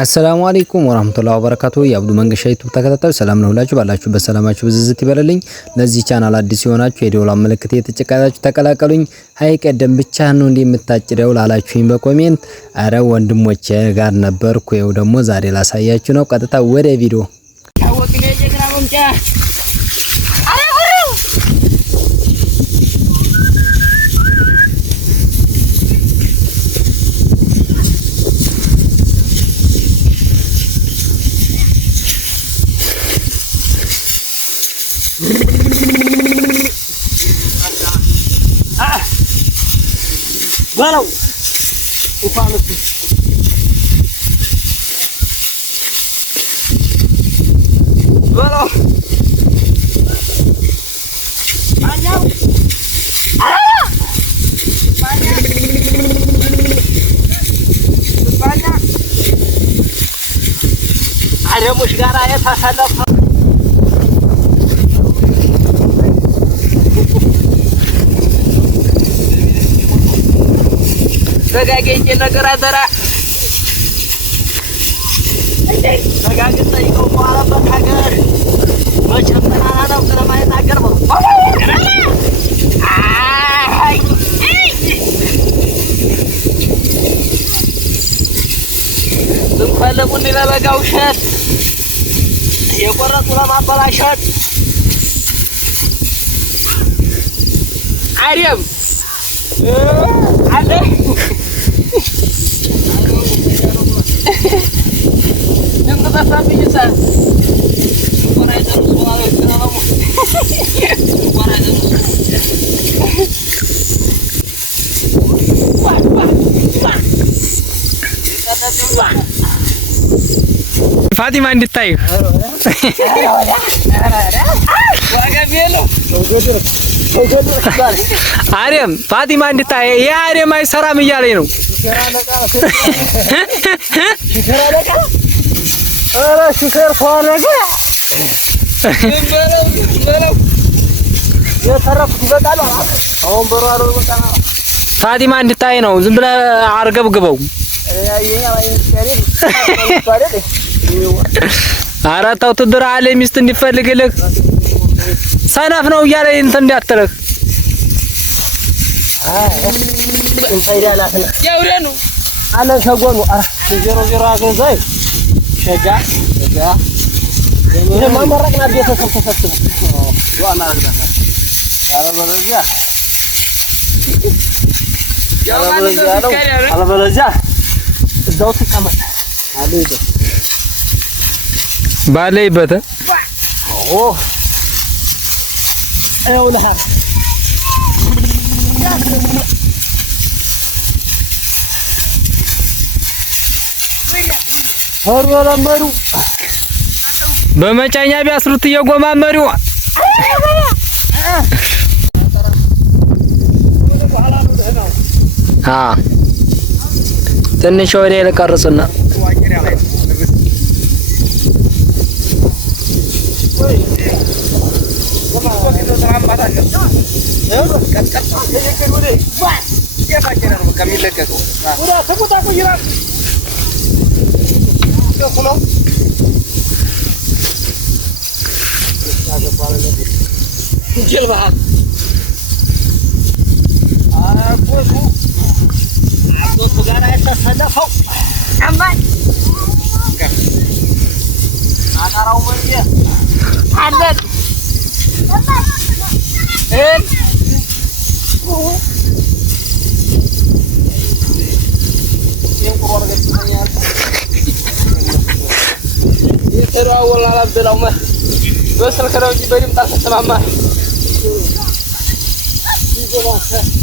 السلام عليكم ورحمة الله وبركاته يا عبدو መንገሻ ዩቲዩብ ተከታታዮች ሰላም ነው ሁላችሁ ባላችሁበት ሰላማችሁ ብዝዝት ይበልልኝ ለዚህ ቻናል አዲስ የሆናችሁ የደወል ምልክት የተጨቃላችሁ ተቀላቀሉኝ ሃይ ቀደም ብቻ ነው እንደምታጭደው ላላችሁኝ በኮሜንት አረ ወንድሞቼ ጋር ነበርኩ ይው ደግሞ ዛሬ ላሳያችሁ ነው ቀጥታ ወደ ቪዲዮ ታወቅኔ ጀግና መምጫ Walau, upah itu. Walau, banyak, banyak. Ada musgara ya tasada. Gagagin ነገር አደራ ገጋግን ጠይቀው በኋላበት ሀገር መቼም ተናና ነው ስለማየት ሀገር ነው ስንፈልጉን ለበጋ ውሸት የቆረጡ ለማበላሸት አሪም አለ Yang kita sampai jasa, suara itu suara kenalamu, suara itu. Wah. Fatima እንድታይ ዋጋ ቢሉ አሪም ፋቲማ እንድታይ ያ አሪም አይሰራም እያለኝ ነው ኧረ ሹፌር ሆነገ የተረፍኩ ይበቃል አሁን በሯሮ በቃ ፋቲማ እንድታይ ነው ዝም ብለህ አርገብግበው አራታው ትድራ አለ ሚስት እንዲፈልግልህ ሰነፍ ነው እያለ እንትን እንዲያትረክ እንፈይዳላትና ያውሬኑ አለ ሸጎኑ አራ 00 አገዛይ ሸጋ ማመረቅና ቤተሰብ ተሰብስቡ ዋና አርጋታ አለበለዚያ እዛው ተቀመጥ አለይደ ባለይበተ ኦ አይውላህ ወረመሩ በመጫኛ ቢያስሩት እየጎማመሩ ትንሽ ወደ ለቀርጽና ተሰደፈው አማይ አዳራው መንየ አንደት የተራው ወላላ ብለውማ በስልክ ነው እንጂ በድምፅ አልተሰማማ ይገባል